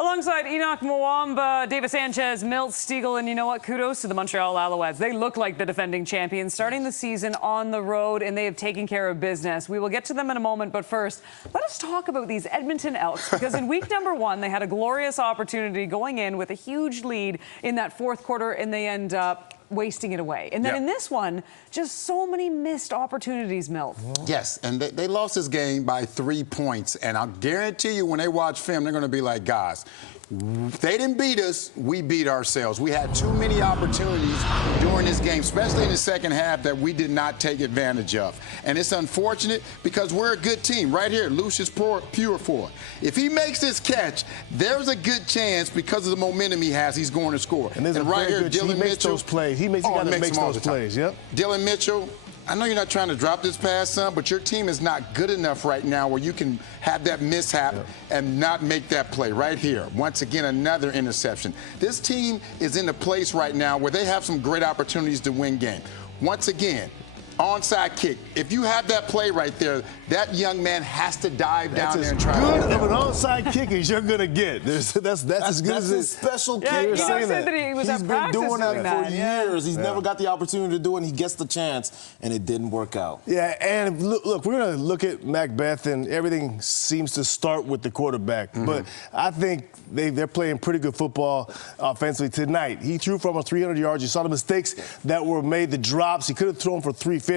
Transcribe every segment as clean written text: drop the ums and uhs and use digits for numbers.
Alongside Enoch Mwamba, David Sanchez, Milt Stiegel, and you know what? Kudos to the Montreal Alouettes. They look like the defending champions, starting the season on the road, and they have taken care of business. We will get to them in a moment, but first, let us talk about these Edmonton Elks, because in week number 1, they had a glorious opportunity going in with a huge lead in that fourth quarter, and they end up wasting it away. And then in this one, just so many missed opportunities, Milt. Yes, and they lost this game by 3 points. And I'll guarantee you when they watch film, they're going to be like, guys, they didn't beat us, we beat ourselves. We had too many opportunities during this game, especially in the second half, that we did not take advantage of. And it's unfortunate because we're a good team. Right here, Lucius Purifoy. If he makes this catch, there's a good chance because of the momentum he has, he's going to score. And right here, Dylan Mitchell. Those plays. He makes those plays, yep. Dylan Mitchell, I know you're not trying to drop this pass, son, but your team is not good enough right now where you can have that mishap and not make that play right here. Once again, another interception. This team is in a place right now where they have some great opportunities to win game. Once again, onside kick. If you have that play right there, that young man has to dive down there and try to get it. Good of an onside kick as you're gonna get. That's as good as a special kick. Yeah, you said that he was He's been doing that for years. He's never got the opportunity to do it, and he gets the chance, and it didn't work out. Yeah, and look, we're gonna look at Macbeth, and everything seems to start with the quarterback. But I think they're playing pretty good football offensively tonight. He threw for almost 300 yards. You saw the mistakes that were made, the drops. He could have thrown for 350.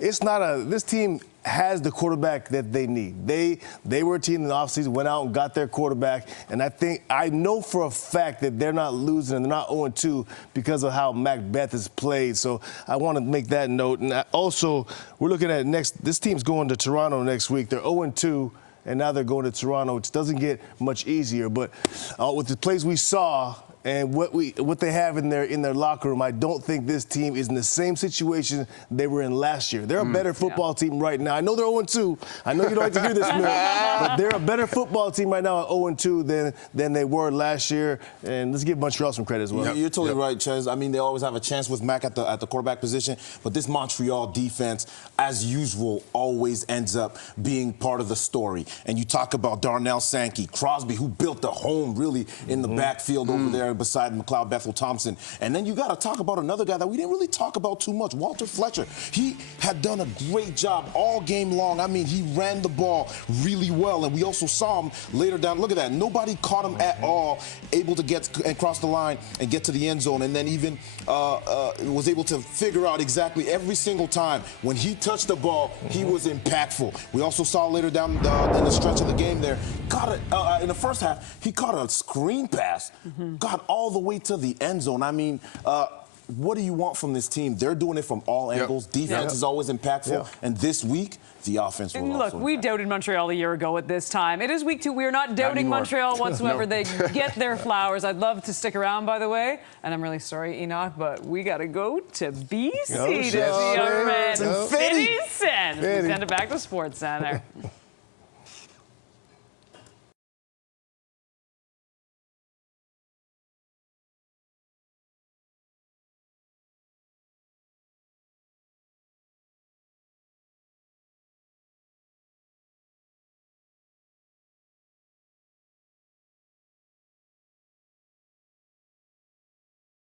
This team has the quarterback that they need. They were a team in the offseason, went out and got their quarterback, and I know for a fact that they're not losing and they're not 0-2 because of how Macbeth has played. So I want to make that note. And also, we're looking at this team's going to Toronto next week. They're 0-2. And now they're going to Toronto, which doesn't get much easier. But with the plays we saw and what they have in their locker room, I don't think this team is in the same situation they were in last year. They're a better football team right now. I know they're 0-2. I know you don't like to hear this, Mill, but they're a better football team right now at 0-2 than they were last year. And let's give Montreal some credit as well. You're totally right, Ches. I mean, they always have a chance with Mac at the quarterback position, but this Montreal defense, as usual, always ends up being part of the story. And you talk about Darnell Sankey, Crosby, who built a home really in the backfield over there beside McLeod Bethel-Thompson. And then you got to talk about another guy that we didn't really talk about too much, Walter Fletcher. He had done a great job all game long. I mean, he ran the ball really well, and we also saw him later down. Look at that. Nobody caught him at all, able to get and cross the line and get to the end zone, and then even was able to figure out exactly every single time when he touched the ball, he was impactful. We also saw later down in the stretch of the game there, in the first half, he caught a screen pass, got all the way to the end zone. I mean, what do you want from this team? They're doing it from all angles. Defense is always impactful. And this week, the offense will look, we doubted Montreal a year ago at this time. It is week 2. We are not doubting Montreal whatsoever. They get their flowers. I'd love to stick around, by the way. And I'm really sorry, Enoch, but we got to go to BC to see our man, 50 Cent. Send it back to Sports Center.